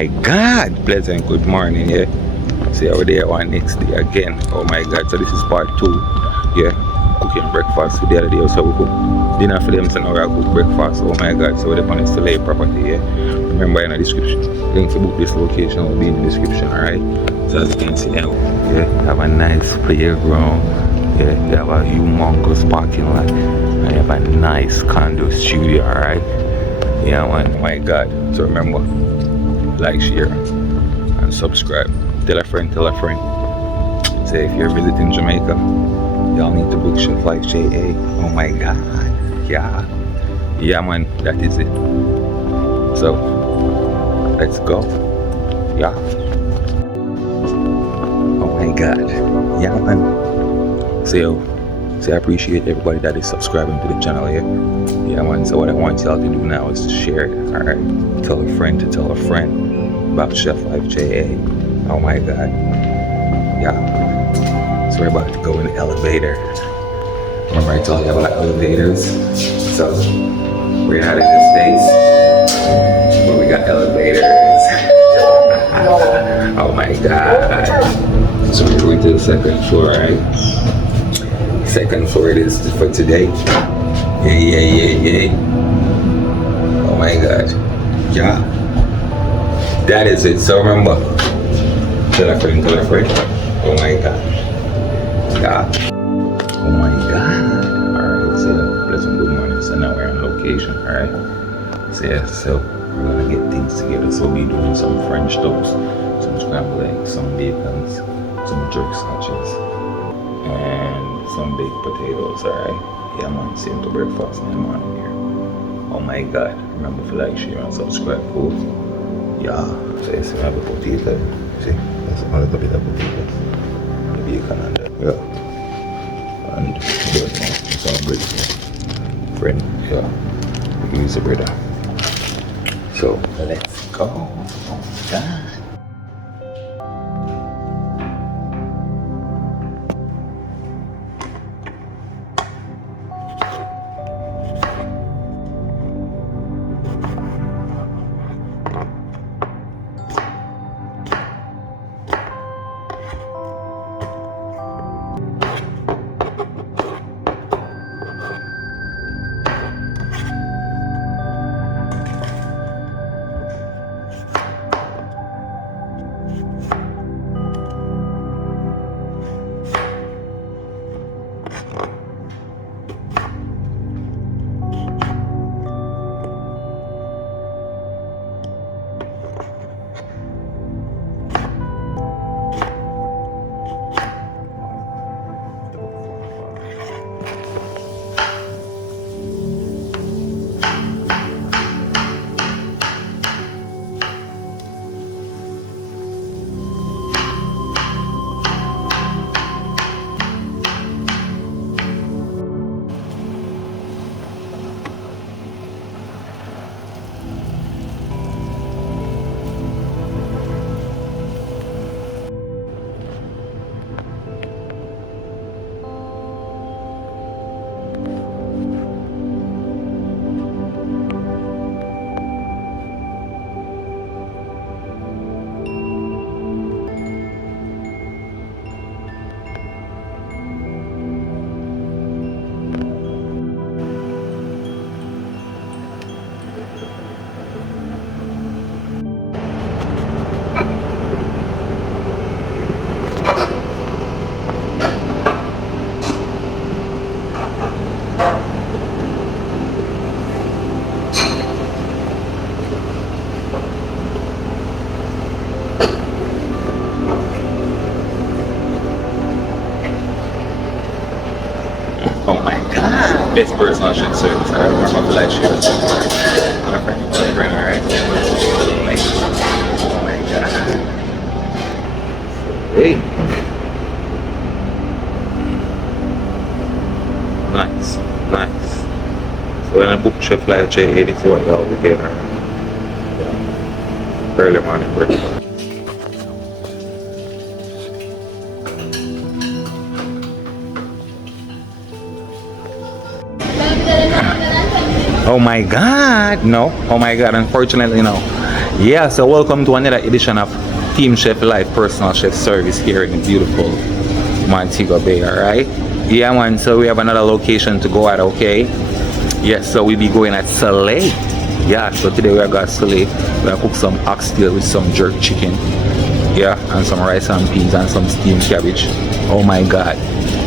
my God, pleasant good morning, yeah. See how we're there one next day again. Oh my God, so this is part 2, yeah. Cooking breakfast for the other day, so we cook dinner for them, so now we're cook breakfast. Oh my God, so we're on the Soleil property, yeah. Remember in the description, link to book this location will be in the description, alright. So as you can see now, yeah, have a nice playground, yeah, you have a humongous parking lot, and you have a nice condo studio, alright. Yeah man, oh my God. So remember, like, share, and subscribe. Tell a friend, tell a friend. Say if you're visiting Jamaica, y'all need to book Chef Life JA. Oh my God. Yeah. Yeah man, that is it. So let's go. Yeah. Oh my God. Yeah man. So I appreciate everybody that is subscribing to the channel, yeah. Yeah man, so what I want y'all to do now is to share it, alright? Tell a friend to tell a friend about Chef Life JA. Oh my God. Yeah. So we're about to go in the elevator. Remember I told you about elevators? So we're not in the States, but we got elevators. Oh my God. So we're going to the second floor, right? Second floor it is for today. Yeah. Oh my God. Yeah. That is it. So remember, tell a friend, tell a friend. Oh my God. Yeah. Oh my God. Alright, so pleasant good morning. So now we're on location, alright? So yeah, so we're gonna get things together. So we'll be doing some French toast, some scrambled eggs, some bacons, some jerk scotches, and some baked potatoes, alright? Yeah man, same to breakfast in the morning here. Oh my God. Remember to like, share, and subscribe, cool? Yeah. So you see I have a potato. See? There's a little bit of potato. The bacon and that. Yeah. And bread now. Some bread. Friend. Yeah. Use the bread. So let's go. Oh my God. Oh my God. Best personal shit service. Alright, warm up the light shit. Alright. Oh my God. Hey. Nice. So when I book Chef Life J84, we get early morning breakfast. Oh my God, no. Oh my God, unfortunately, no. Yeah, so welcome to another edition of Team Chef Life Personal Chef Service here in the beautiful Montego Bay, alright? Yeah man, so we have another location to go at, okay? Yes, so we'll be going at Soleil. Yeah, so today we are going to Soleil. We're going to cook some oxtail with some jerk chicken. Yeah, and some rice and peas and some steamed cabbage. Oh my god.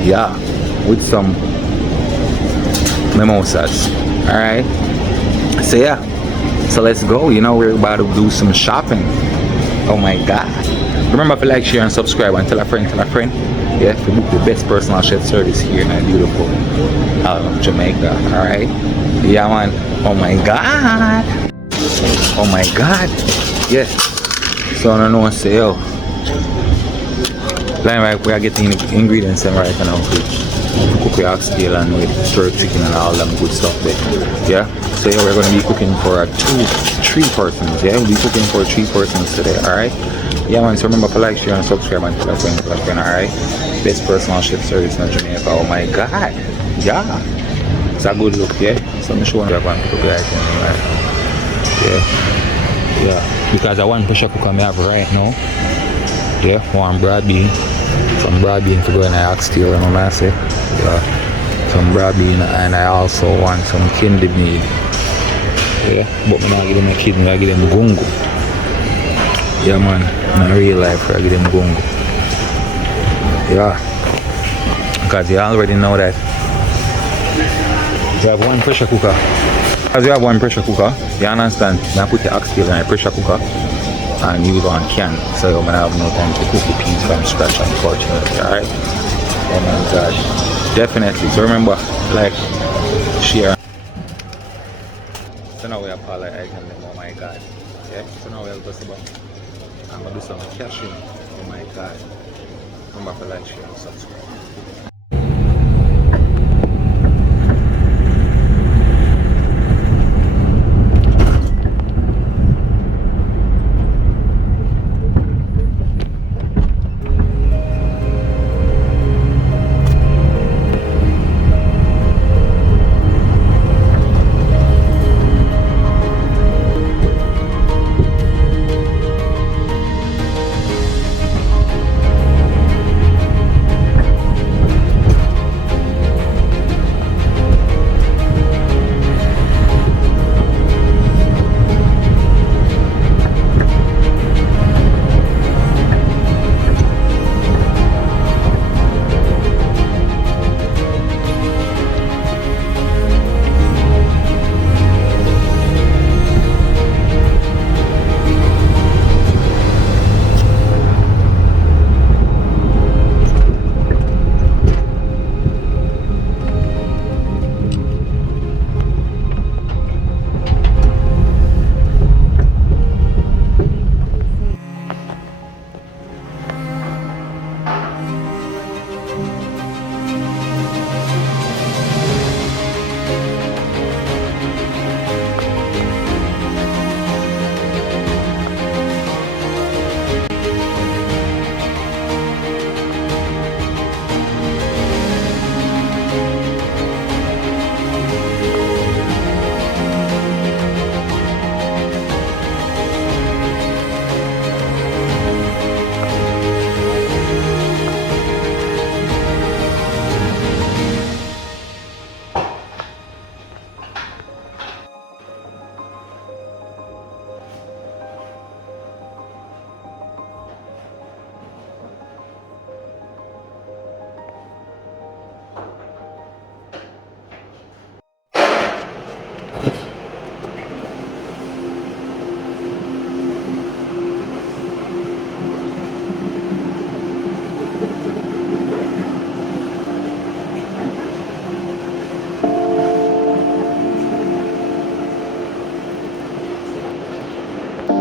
Yeah, with some mimosas. Alright? So yeah, so let's go. You know, we're about to do some shopping. Oh my god. Remember to like, share and subscribe and tell a friend, yeah, to book the best personal chef service here in a beautiful Jamaica. Alright? Yeah man. Oh my god. Oh my god. Yeah. So I don't know what to say, yo. Like, we are getting the ingredients in right now to cook the oxtail and with jerk chicken and all them good stuff there. Yeah. So yeah, we're gonna be cooking for three persons. Yeah, we'll be cooking for 3 persons today. Alright. Yeah man, so remember to like, share and subscribe and tell a friend, alright? Best personal chef service in Jamaica. Oh my god. Yeah. It's a good look, yeah. So I'm showing you one cook the item right now. Yeah. Yeah. Because I want pressure cooker I have right now. Yeah, one broad bean. Some broad bean to go in the oxtail, you know what I say? Yeah. Some broad bean, and I also want some candy meat. Yeah, but I'm not giving them a kidney, I give them gungo. Yeah man, in real life I give them gungo. Yeah. Because you already know that you have one pressure cooker. As you have one pressure cooker, you understand? You put the oxtail in a pressure cooker and use one can, so you don't have no time to cook the peas from scratch, unfortunately. Alright? Oh my god. Definitely. So remember, like, share. So now we have all the items. Oh my god. Yeah? So now we have just about, I'm gonna do some cashing. Oh my god. Remember to like, share, and subscribe.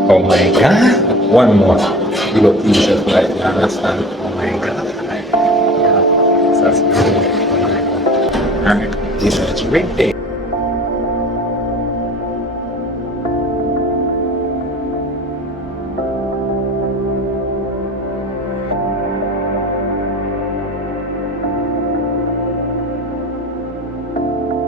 Oh my god. One more. You got t-shirt like you understand. Oh my god. Yeah. So that's good. Alright. T-shirt's right there.